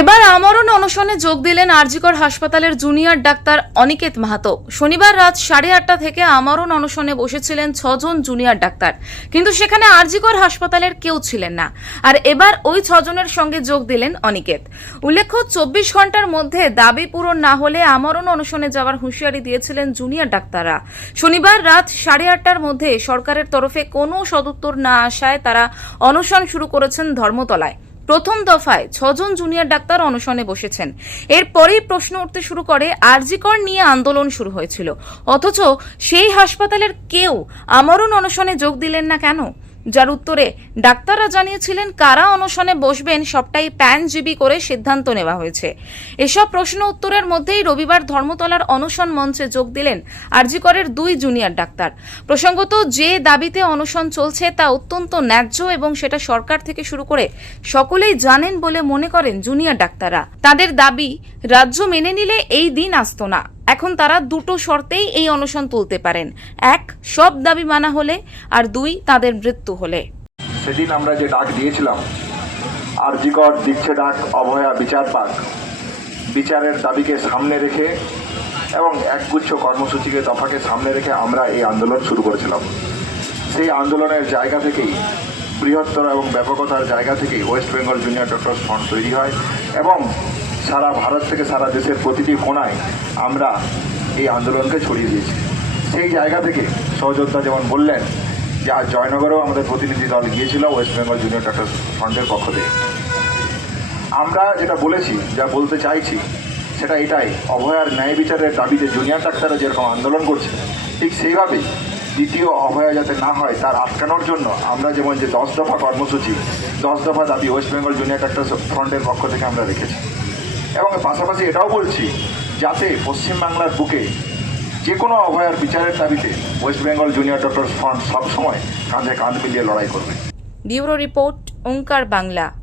এবার আমরণ অনশনে যোগ দিলেন আরজিকর হাসপাতালের জুনিয়র ডাক্তার অনিকেত মাহাতো। শনিবার রাত সাড়ে আটটা থেকে আমরণ অনশনে বসেছিলেন ছজন জুনিয়র ডাক্তার। কিন্তু সেখানে আরজিকর হাসপাতালের কেউ ছিলেন না। আর এবার ওই ছজনের সঙ্গে যোগ দিলেন অনিকেত। উল্লেখ্য, চব্বিশ ঘণ্টার মধ্যে দাবি পূরণ না হলে আমরণ অনশনে যাওয়ার হুঁশিয়ারি দিয়েছিলেন জুনিয়র ডাক্তাররা। শনিবার রাত সাড়ে আটটার মধ্যে সরকারের তরফে কোনো সদুত্তর না আসায় তারা অনশন শুরু করেছেন ধর্মতলায়। প্রথম দফায় ছজন জুনিয়র ডাক্তার অনশনে বসেছেন। এরপরেই প্রশ্ন উঠতে শুরু করে, আরজিকর নিয়ে আন্দোলন শুরু হয়েছিল। অথচ সেই হাসপাতালের কেউ আমরণ অনশনে যোগ দিলেন না কেন? যার উত্তরে ডাক্তাররা জানিয়েছিলেন কারা অনশনে বসবেন, সবটাই প্যানজীবী করে সিদ্ধান্ত নেওয়া হয়েছে। এসব প্রশ্ন উত্তরের মধ্যেই রবিবার ধর্মতলার অনশন মঞ্চে যোগ দিলেন আরজিকরের দুই জুনিয়র ডাক্তার। প্রসঙ্গত, যে দাবিতে অনশন চলছে তা অত্যন্ত ন্যায্য এবং সেটা সরকার থেকে শুরু করে সকলেই জানেন বলে মনে করেন জুনিয়র ডাক্তাররা। তাদের দাবি, রাজ্য মেনে নিলে এই দিন আসতো না। এখন তারা দুটো শর্তেই এই অনশন তুলতে পারেন। এক, সব দাবি মানা হলে, আর দুই, তাদের মৃত্যু হলে। সেদিন আমরা যে ডাক দিয়েছিলাম, আরজিকর দিচ্ছে ডাক, অভয়া বিচার পাক, বিচারের দাবিকে সামনে রেখে এবং একগুচ্ছ কর্মসূচিকে দফাকে সামনে রেখে আমরা এই আন্দোলন শুরু করেছিলাম। সেই আন্দোলনের জায়গা থেকেই, বৃহত্তর এবং ব্যাপকতার জায়গা থেকেই West Bengal junior doctors front তৈরি হয় এবং সারা ভারত থেকে সারা দেশের প্রতিটি কোনায় আমরা এই আন্দোলনকে ছড়িয়ে দিয়েছি। সেই জায়গা থেকে সহযোদ্ধা যেমন বললেন যে আজ জয়নগরেও আমাদের প্রতিনিধি দল গিয়েছিল ওয়েস্ট বেঙ্গল জুনিয়র ডক্টর ফ্রন্টের পক্ষ থেকে। আমরা যেটা বলেছি, যা বলতে চাইছি, সেটা এটাই, অভয়ার ন্যায় বিচারের দাবিতে জুনিয়র ডাক্তাররা যেরকম আন্দোলন করছে, ঠিক সেইভাবেই দ্বিতীয় অভয়া যাতে না হয়, তার আটকানোর জন্য আমরা যেমন যে দশ দফা কর্মসূচি, দশ দফা দাবি ওয়েস্ট বেঙ্গল জুনিয়র ডাক্তার ফ্রন্টের পক্ষ থেকে আমরা রেখেছি। এবং পাশাপাশি এটাও বলছি, যাতে পশ্চিমবাংলার বুকে যে কোনো অভয়ার বিচারের দাবিতে West Bengal junior doctor front সবসময় কাঁধে কাঁধ মিলিয়ে লড়াই করবে। Bureau report Onkar Bangla.